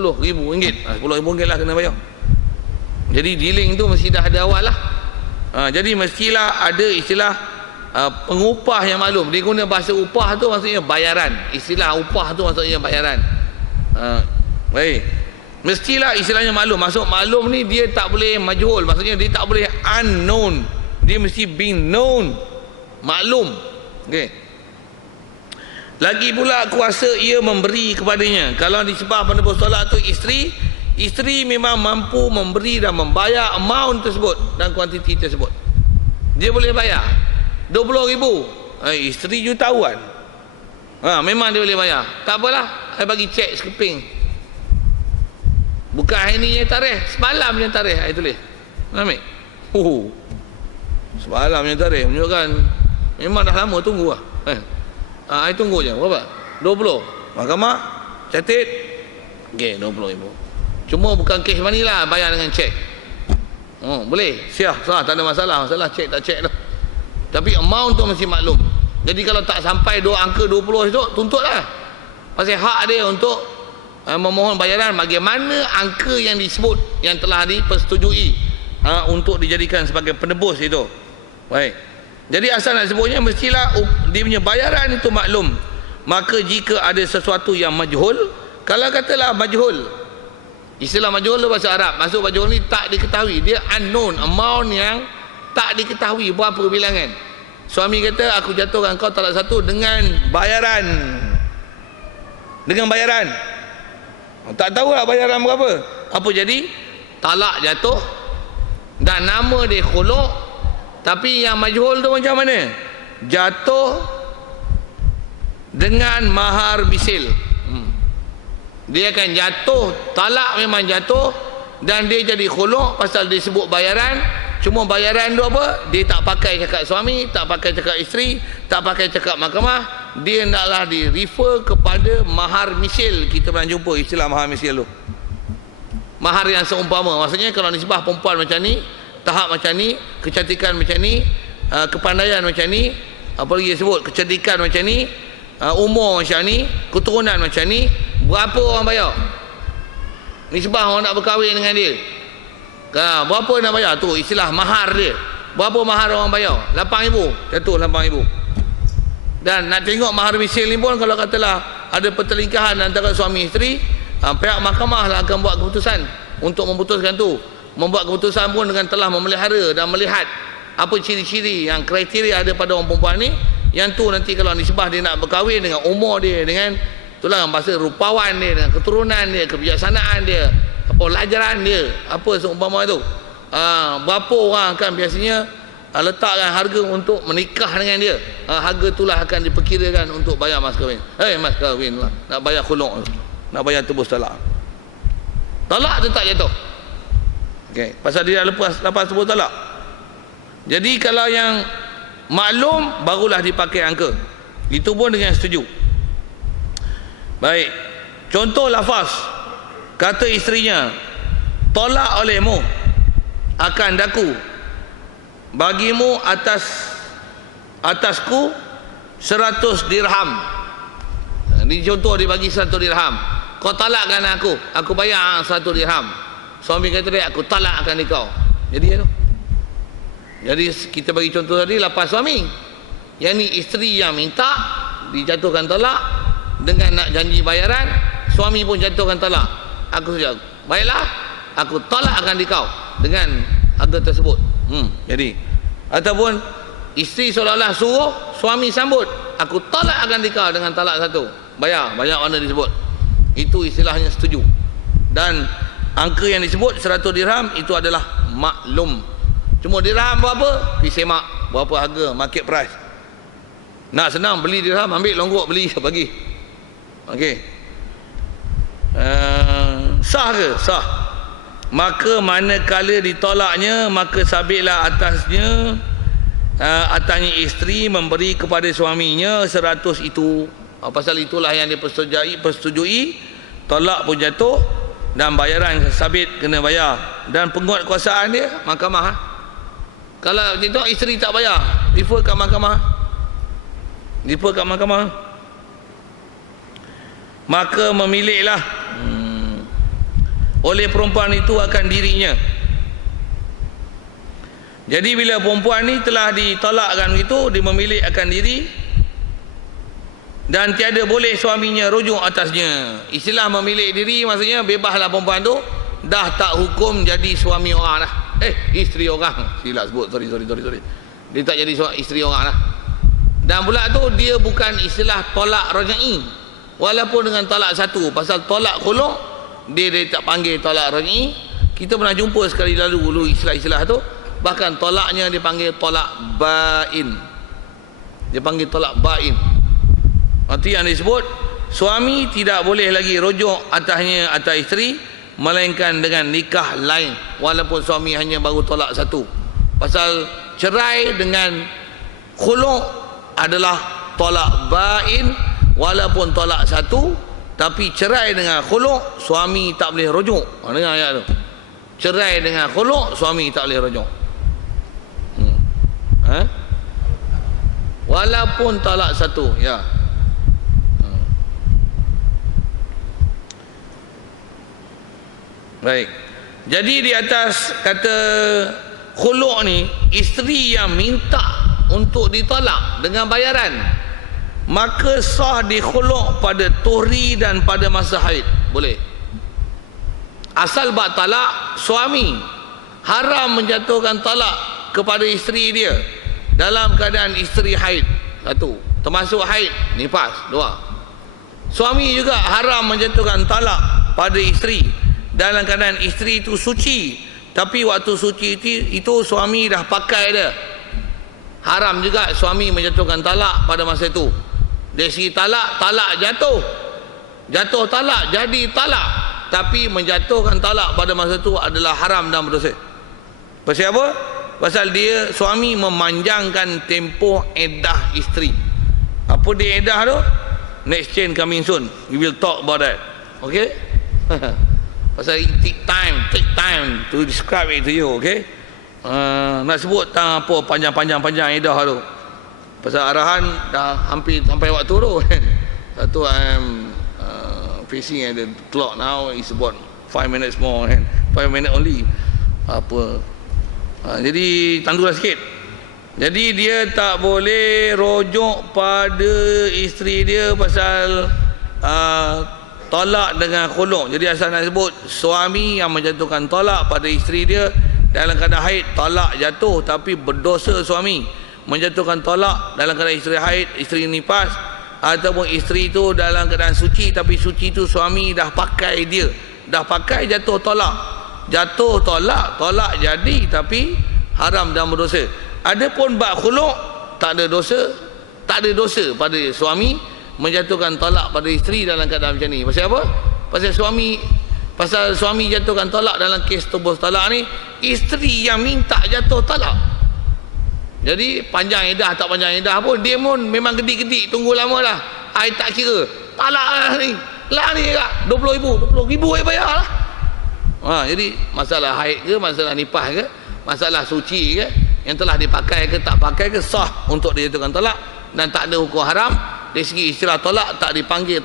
RM10,000. RM10,000 lah kena bayar. Jadi dealing tu mesti dah ada awal lah. Jadi mestilah ada istilah pengupah yang maklum. Dia guna bahasa upah tu maksudnya bayaran. Istilah upah tu maksudnya bayaran. Baik. Mestilah istilahnya maklum. Maksud maklum ni dia tak boleh majhul. Maksudnya dia tak boleh unknown. Dia mesti being known. Maklum. Okey. Lagi pula kuasa ia memberi kepadanya. Kalau disebab penebus tolak tu isteri memang mampu memberi dan membayar amount tersebut dan kuantiti tersebut. Dia boleh bayar RM20,000. Isteri jutawan. Memang dia boleh bayar. Tak apalah, saya bagi cek sekeping. Bukan hari ni yang tarikh, semalam yang tarikh saya tulis. Ambil. Semalam yang tarikh menunjukkan memang dah lama tunggu lah. Saya tunggu je. Berapa? 20. Mahkamah catat. Okey, RM20,000. Cuma bukan cash money lah, bayar dengan cek. Boleh, sah, tak ada masalah. Masalah cek tak cek dah. Tapi amount tu mesti maklum. Jadi kalau tak sampai angka 20 itu, tuntutlah. Pasal hak dia untuk memohon bayaran bagaimana angka yang disebut yang telah dipersetujui untuk dijadikan sebagai penebus itu. Baik. Jadi asal nak sebutnya mestilah dia punya bayaran itu maklum. Maka jika ada sesuatu yang majhul, kalau katalah majhul, istilah majhul tu bahasa Arab. Maksud majhul ni tak diketahui, dia unknown, amount yang tak diketahui berapa bilangan. Suami kata aku jatuhkan kau talak satu dengan bayaran. Dengan bayaran. Tak tahu lah bayaran berapa. Apa jadi? Talak jatuh dan nama dia khuluk. Tapi yang majhul tu macam mana? Jatuh dengan mahar bisil. Dia akan jatuh, talak memang jatuh, dan dia jadi khuluk pasal dia sebut bayaran. Cuma bayaran tu apa? Dia tak pakai cakap suami, tak pakai cakap isteri, tak pakai cakap mahkamah. Dia naklah di refer kepada mahar misil. Kita pernah jumpa istilah mahar misil tu. Mahar yang seumpama. Maksudnya kalau nisbah perempuan macam ni, tahap macam ni, kecantikan macam ni, kepandaian macam ni, apa lagi dia sebut, kecantikan macam ni, umur macam ni, keturunan macam ni, berapa orang bayar? Nisbah orang nak berkahwin dengan dia. Berapa nak bayar? Tu istilah mahar dia. Berapa mahar orang bayar? RM8,000. Jatuh RM8,000. Dan nak tengok mahar misil ni pun, kalau katalah ada pertelingkahan antara suami isteri, pihak mahkamah lah akan buat keputusan untuk memutuskan tu. Membuat keputusan pun dengan telah memelihara dan melihat apa ciri-ciri yang kriteria ada pada orang perempuan ni. Yang tu nanti kalau nisbah dia nak berkahwin dengan umur dia, dengan itulah bahasa rupawan dia, dengan keturunan dia, kebijaksanaan dia, apa pelajaran dia, apa seumpama itu, berapa orang akan biasanya letakkan harga untuk menikah dengan dia. Harga itulah akan diperkirakan untuk bayar mas kahwin. Mas kahwin lah, nak bayar khuluk, nak bayar tebus talak. Talak tu tak jatuh. Okay. Pasal dia lepas tebus talak. Jadi kalau yang maklum, barulah dipakai angka. Itu pun dengan setuju. Baik. Contoh lafaz. Kata isterinya, tolak olehmu akan daku, bagimu atasku 100 dirham. Ini contoh dia bagi 100 dirham. Kau talakkan aku bayar 100 dirham. Suami kata dia, aku talak akan kau. Jadi tu. Jadi kita bagi contoh tadi, lepas suami. Yang ni isteri yang minta dijatuhkan talak dengan nak janji bayaran, suami pun jatuhkan talak. Aku saja, baiklah, aku talak akan kau dengan harga tersebut. Jadi ataupun isteri seolah-olah suruh, suami sambut, aku talak akan kau dengan talak satu. Bayar mana disebut. Itu istilahnya setuju. Dan angka yang disebut 100 dirham itu adalah maklum. Cuma dirham berapa? Pergi semak berapa harga, market price. Nak senang beli dirham, ambil longgok beli bagi. Okey. Sah ke? Sah. Maka manakala ditolaknya, maka sabitlah atasnya isteri memberi kepada suaminya 100 itu. Pasal itulah yang dipersetujui, tolak pun jatuh dan bayaran sabit kena bayar. Dan penguatkuasaan dia mahkamah. Kalau itu isteri tak bayar, refer kat mahkamah. Maka memilihlah oleh perempuan itu akan dirinya. Jadi bila perempuan ni telah ditolakkan itu, dia memilih akan diri dan tiada boleh suaminya rujuk atasnya. Istilah memilih diri maksudnya bebaslah perempuan tu, dah tak hukum jadi suami orang dah. Isteri orang. Silap sebut, sorry. Dia tak jadi isteri orang dah. Dan pula tu dia bukan istilah tolak raj'i, walaupun dengan talak satu. Pasal tolak khulu' dia tak panggil tolak raj'i. Kita pernah jumpa sekali lalu istilah-istilah tu. Bahkan tolaknya dipanggil tolak ba'in. Dia panggil tolak ba'in. Arti yang disebut suami tidak boleh lagi rujuk atasnya atas isteri melainkan dengan nikah lain, walaupun suami hanya baru tolak satu. Pasal cerai dengan khulu' adalah tolak ba'in, walaupun tolak satu, tapi cerai dengan khulu' suami tak boleh rujuk. Dengar ayat tu. Cerai dengan khulu' suami tak boleh rujuk. Walaupun talak satu, ya. Baik. Jadi di atas kata khulu' ni, isteri yang minta untuk ditolak dengan bayaran, maka sah di khulu' pada tuhri dan pada masa haid. Boleh. Asal bab talak, suami haram menjatuhkan talak kepada isteri dia dalam keadaan isteri haid. Satu, termasuk haid, nifas. Dua, suami juga haram menjatuhkan talak pada isteri dalam keadaan isteri itu suci, tapi waktu suci itu suami dah pakai dia. Haram juga suami menjatuhkan talak pada masa itu. Dari segi talak jatuh talak jadi talak, tapi menjatuhkan talak pada masa itu adalah haram dan berdosa. Pasal apa? Pasal dia suami memanjangkan tempoh iddah isteri. Apa dia iddah tu? Next chain coming soon. We will talk about that. Okay? Pasal it take time to describe it to you. Okay? Nak sebut tak apa panjang iddah tu. Pasal arahan dah hampir sampai waktu tu. Satu I'm facing at the clock now. It's about 5 minutes more. 5 minutes only. Apa? Jadi tandulah sikit. Jadi dia tak boleh rujuk pada isteri dia pasal tolak dengan khulu'. Jadi asal nak sebut suami yang menjatuhkan tolak pada isteri dia dalam keadaan haid, tolak jatuh, tapi berdosa suami. Menjatuhkan tolak dalam keadaan isteri haid, isteri nifas, ataupun isteri itu dalam keadaan suci, tapi suci itu suami dah pakai dia, dah pakai, jatuh tolak. Jatuh tolak jadi, tapi haram dan berdosa. Adapun bab khulu' tak ada dosa pada suami menjatuhkan tolak pada isteri dalam keadaan macam ni. Pasal apa? Pasal suami jatuhkan tolak dalam kes tubus talak ni, isteri yang minta jatuh talak. Jadi panjang iddah tak panjang iddah pun, dia pun memang gedik-gedik tunggu lama lah. I tak kira, talak lah ni kak, 20,000 I bayar lah. Jadi masalah haid ke, masalah nifas ke, masalah suci ke, yang telah dipakai ke tak pakai ke, sah untuk dijatuhkan talak dan tak ada hukum haram. Dari segi istilah talak tak dipanggil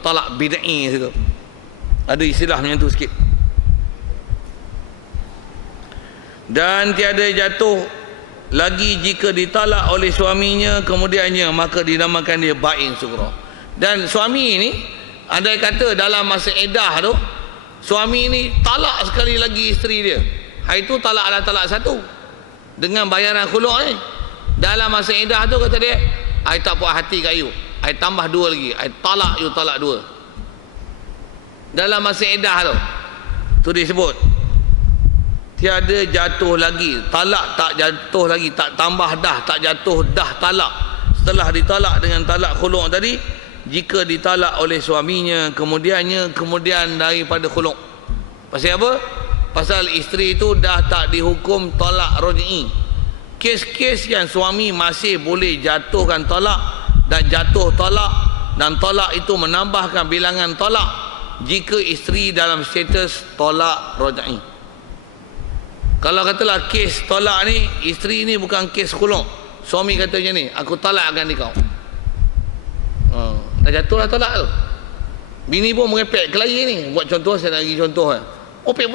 talak bid'i situ. Ada istilah macam tu sikit. Dan tiada jatuh lagi jika ditalak oleh suaminya kemudiannya, maka dinamakan dia ba'in sughra. Dan suami ni andai kata dalam masa iddah tu suami ni talak sekali lagi isteri dia, hari tu talak satu dengan bayaran khulu' ni, dalam masa iddah tu kata dia, I tak puas hati kat you, I tambah 2 lagi, I talak you talak 2 dalam masa iddah tu disebut tiada jatuh lagi, talak tak jatuh lagi, tak tambah dah, tak jatuh dah talak setelah ditalak dengan talak khulu' tadi, jika ditalak oleh suaminya kemudian daripada khulu'. Pasal apa? Pasal isteri itu dah tak dihukum talak raj'i. Kes-kes yang suami masih boleh jatuhkan talak dan jatuh talak, dan talak itu menambahkan bilangan talak jika isteri dalam status talak raj'i. Kalau katalah kes talak ni, isteri ni bukan kes khulu', suami kata macam ni, aku talakkan kau, dah jatuhlah talak tu. Bini pun merepek kelahi ni. Buat contoh, saya nak bagi contoh. Opek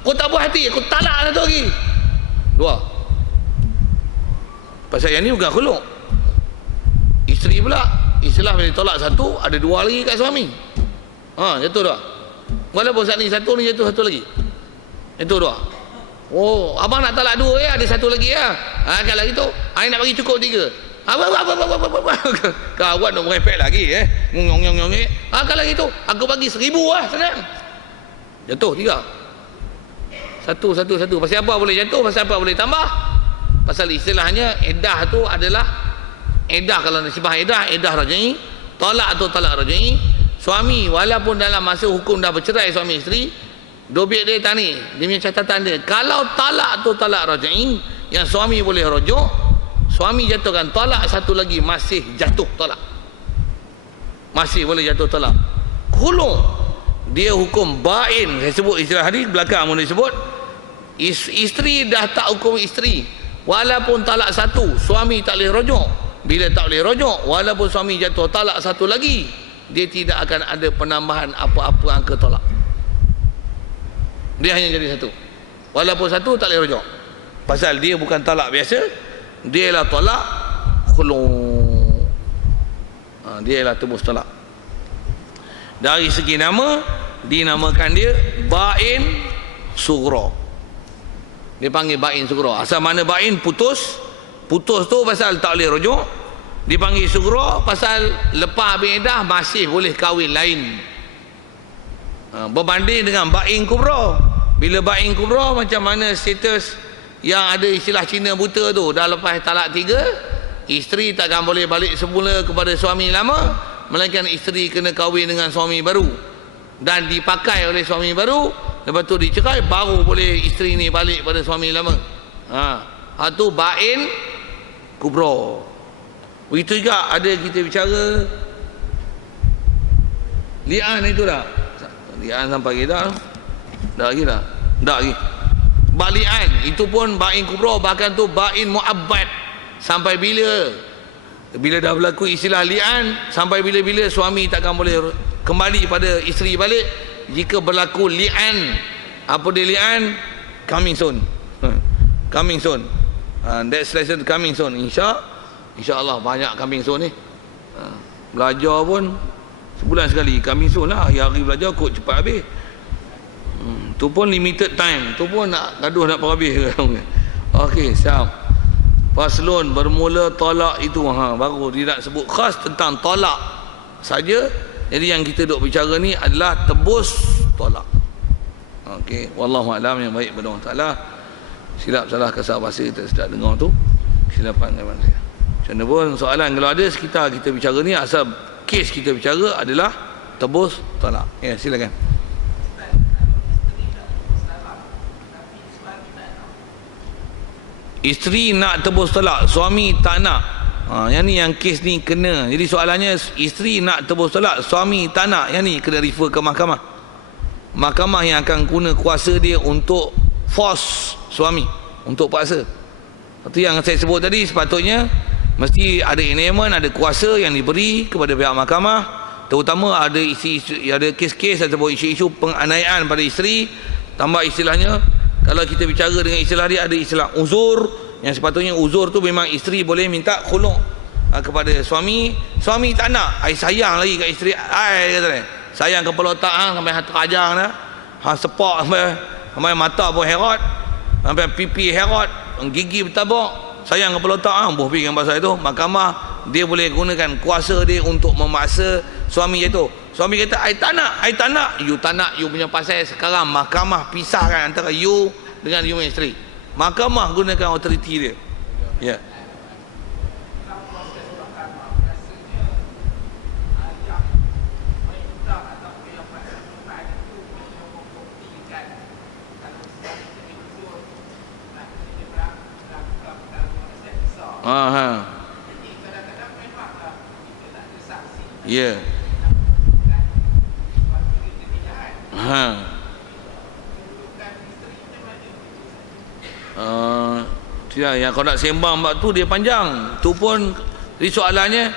kau tak buat hati, kau talak satu lagi. Dua. Pasal yang ni bukan khuluk. Isteri pula, istilah bila tolak satu, ada dua lagi kat suami. Jatuh dah. Walaupun saat ni satu, ni jatuh satu lagi. Itu dua. Oh, abang nak talak dua ya, ada satu lagi ya. Kalau gitu, I nak bagi cukup tiga. Kawan nak merepek lagi ngong. Kalau gitu, aku bagi 1,000 lah, senang. Jatuh tiga. Satu. Pasal apa boleh jatuh? Pasal apa boleh tambah? Pasal istilahnya edah tu adalah edah, kalau nasibah edah rajai, talak atau talak rajai. Suami walaupun dalam masa hukum dah bercerai suami isteri, dobit dia tani, dia punya catatan dia, kalau talak atau talak rajai yang suami boleh rujuk, suami jatuhkan talak satu lagi, masih jatuh talak, masih boleh jatuh talak. Khuluk dia hukum bain. Saya sebut istilah hadis belakang mana disebut, isteri dah tak hukum isteri walaupun talak satu, suami tak boleh rujuk. Bila tak boleh rujuk, walaupun suami jatuh talak satu lagi, dia tidak akan ada penambahan apa-apa angka talak, dia hanya jadi satu. Walaupun satu tak boleh rujuk, pasal dia bukan talak biasa, dia ialah talak khuluk. Dia ialah tebus talak. Dari segi nama, dinamakan dia bain sughra. Dia panggil bain sughra. Asal mana bain? Putus tu pasal tak boleh rujuk. Dipanggil sughra pasal lepas habis iddah masih boleh kahwin lain. Berbanding dengan bain kubra. Bila bain kubra, macam mana status yang ada istilah Cina buta tu, dah lepas talak 3, isteri takkan boleh balik semula kepada suami lama, melainkan isteri kena kahwin dengan suami baru dan dipakai oleh suami baru, lepas tu dicerai, baru boleh isteri ni balik pada suami lama. Itu bain kubra. Begitu juga ada kita bicara li'an itu dah. Li'an sampai kita dah lagi dah. Tak lagi. Balian itu pun bain kubra, bahkan tu bain muabbad. Sampai bila dah berlaku istilah li'an, sampai bila-bila suami takkan boleh kembali pada isteri balik. Jika berlaku li'an, apa dia li'an? Coming soon. Coming soon. That's lesson coming soon. InsyaAllah banyak coming soon ni. Belajar pun sebulan sekali coming soon lah. Hari belajar kod cepat habis. Tu pun limited time. Tu pun nak gaduh nak habis. Okey, siap. Faslun, bermula talak itu. Baru dia nak sebut khas tentang talak saja. Jadi yang kita duk bicara ni adalah tebus talak. Okey, wallahu a'lam, yang baik pada Allah Taala. Silap salah kasar bahasa kita sedap dengar tu, silapan dengan saya. Macam mana pun soalan kalau ada sekitar kita bicara ni, asal kes kita bicara adalah tebus talak. Ya, silakan. Isteri nak tebus talak, suami tak nak. Yang ni yang kes ni kena. Jadi soalannya, isteri nak tebus talak, suami tak nak. Yang ni kena refer ke mahkamah. Mahkamah yang akan guna kuasa dia untuk force suami, untuk paksa. Itu yang saya sebut tadi, sepatutnya mesti ada enactment, ada kuasa yang diberi kepada pihak mahkamah. Terutama ada ada kes-kes ataupun isu-isu penganiayaan pada isteri. Tambah istilahnya, kalau kita bicara dengan istilah dia, ada istilah uzur, yang sepatutnya uzur tu memang isteri boleh minta khuluk kepada suami. Suami tak nak, I sayang lagi kat isteri I, kata dia. Sayang kepala otak sampai hati kajang dah. Sepak sampai mata pun herot, sampai pipi herot, gigi bertabak. Sayang kepala otak boh pergi dengan pasal itu. Mahkamah dia boleh gunakan kuasa dia untuk memaksa suami itu. Suami kata I tak nak, you tak nak, you punya pasal. Sekarang mahkamah pisahkan antara you dengan you punya isteri. Mahkamah gunakan autoriti dia. Ya. Ya. Tidak, yang kau nak sembang bab tu dia panjang. Tu pun soalannya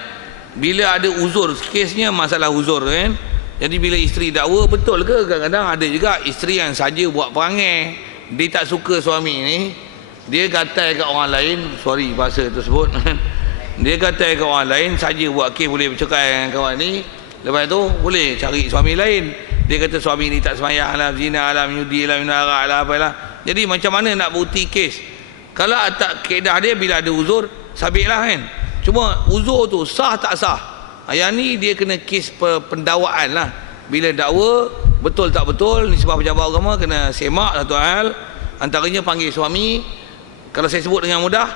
bila ada uzur, kesnya masalah uzur kan. Jadi bila isteri dakwa, betul ke? Kadang-kadang ada juga isteri yang saja buat perangai, dia tak suka suami ni, dia gatal kat orang lain, sorry bahasa tersebut dia gatal kat orang lain saja buat kes, boleh bercakap dengan kawan ni, lepas tu boleh cari suami lain. Dia kata suami ni tak sembahyang lah, zina lah, menyudi lah, minum arak lah, apalah. Jadi macam mana nak bukti kes? Kalau tak kaedah dia, bila ada uzur sabit lah kan. Cuma uzur tu sah tak sah, yang ni dia kena kes pendakwaan lah. Bila dakwa betul tak betul, nisbah pejabat agama kena semak satu hal. Antaranya panggil suami, kalau saya sebut dengan mudah.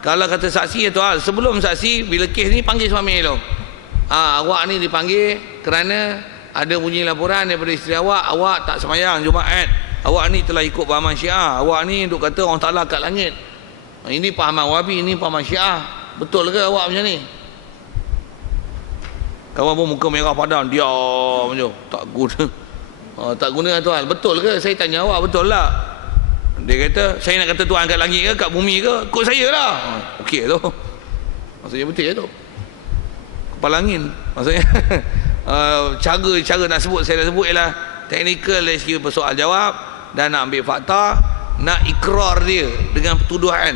Kalau kata saksi satu hal, sebelum saksi, bila kes ni panggil suami dulu. Awak ni dipanggil kerana ada bunyi laporan daripada isteri awak tak sembahyang Jumaat, awak ni telah ikut pahaman Syiah, awak ni duk kata orang Taala kat langit, ini pahaman Wahabi, ini pahaman Syiah, betul ke awak macam ni? Kawan pun muka merah padam, diam je, tak guna. Tak guna tuan, betul ke? Saya tanya awak, betul lah. Dia kata, saya nak kata Tuhan kat langit ke, kat bumi ke, ikut saya lah. Okey tu, maksudnya betul je tu, kepala angin maksudnya. Cara nak sebut, saya dah sebut ialah teknikal dari segi persoal jawab, dan nak ambil fakta, nak ikrar dia dengan tuduhan.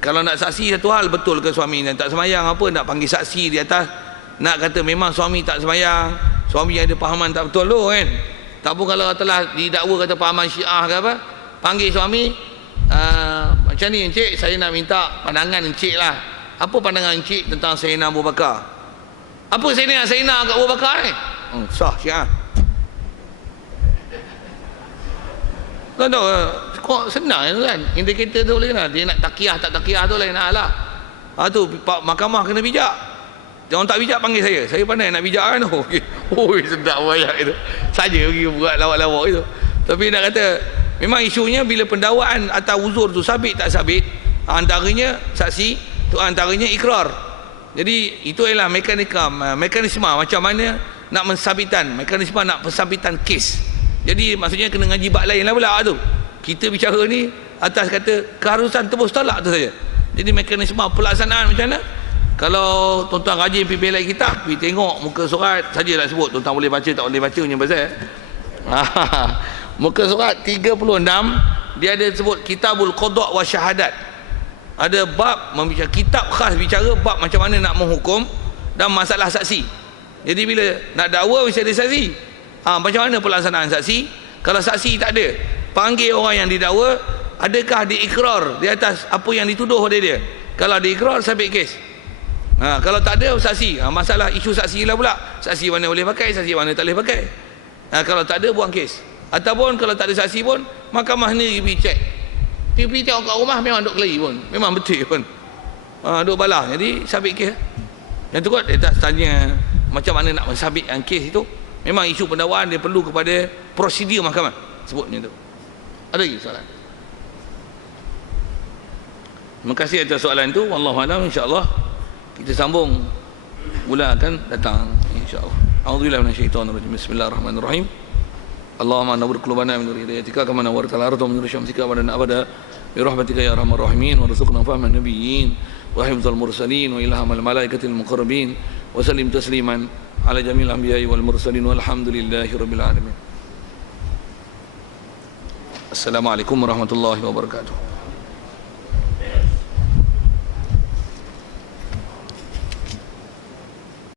Kalau nak saksi satu hal, betul ke suami yang tak sembahyang, apa nak panggil saksi di atas, nak kata memang suami tak sembahyang, suami ada pahaman tak betul tu kan. Tak pun kalau telah didakwa kata pahaman Syiah ke apa, panggil suami, macam ni encik, saya nak minta pandangan encik lah, apa pandangan encik tentang Sayyidina Abu Bakar? Apa Sayyidina kat Abu Bakar ni? Sah Syiah. Kau tahu kok senang kan, indikator tu boleh lah. Dia nak takiyah tak takiyah tu lain hal lah. Tu mahkamah kena bijak. Jangan tak bijak panggil saya pandai nak bijak kan. Oi sedap ayat itu saja pergi buat lawak-lawak itu. Tapi nak kata memang isunya bila pendakwaan atas uzur tu sabit tak sabit, antaranya saksi tu, antaranya ikrar. Jadi itu ialah mekanisme macam mana nak mensabitkan, mekanisme nak pensabitan kes. Jadi maksudnya kena ngaji bab lain lah pula tu. Kita bicara ni atas kata keharusan tebus tolak tu saja. Jadi mekanisme pelaksanaan macam mana? Kalau tuan-tuan rajin pergi balik kitab, pergi tengok muka surat saja nak sebut, tuan-tuan boleh baca tak boleh baca punya pasal. Muka surat 36 dia ada sebut kitabul qada' wa syahadat. Ada bab membicara, kitab khas bicara bab macam mana nak menghukum dan masalah saksi. Jadi bila nak dakwa mesti ada saksi. Macam mana pelaksanaan saksi? Kalau saksi tak ada, panggil orang yang didakwa, adakah diikrar di atas apa yang dituduh oleh dia? Kalau diikrar, sabit kes. Kalau tak ada saksi, masalah isu saksi lah pula. Saksi mana boleh pakai, saksi mana tak boleh pakai. Kalau tak ada, buang kes. Ataupun kalau tak ada saksi pun, mahkamah ni pergi cek. Pergi tengok kat rumah, memang duk kelahi pun, memang betul pun, duk balah. Jadi sabit kes. Yang tu kot dia tak tanya macam mana nak mensabitkan kes itu. Memang isu pendakwaan dia perlu kepada prosedur mahkamah, sebut macam tu. Ada lagi soalan? Terima kasih atas soalan itu. Wallahu a'lam. InsyaAllah kita sambung bulan akan datang insyaAllah. A'udzubillahi minasyaitonirrajim. Bismillahirrahmanirrahim. Allahumma nawwir qulubana min nur hidayatika kama nawwartal arda min nur syamsika wa lana abada bi rahmatika ya arhamar rahimin warzuqna fahman nabiyyin wa hifdzal mursalin wa ilhamal malaikatil muqarrabin wa sallim tasliman ala jamil anbiya'i wal mursalin walhamdulillahi rabbil alamin. Assalamualaikum warahmatullahi wabarakatuh.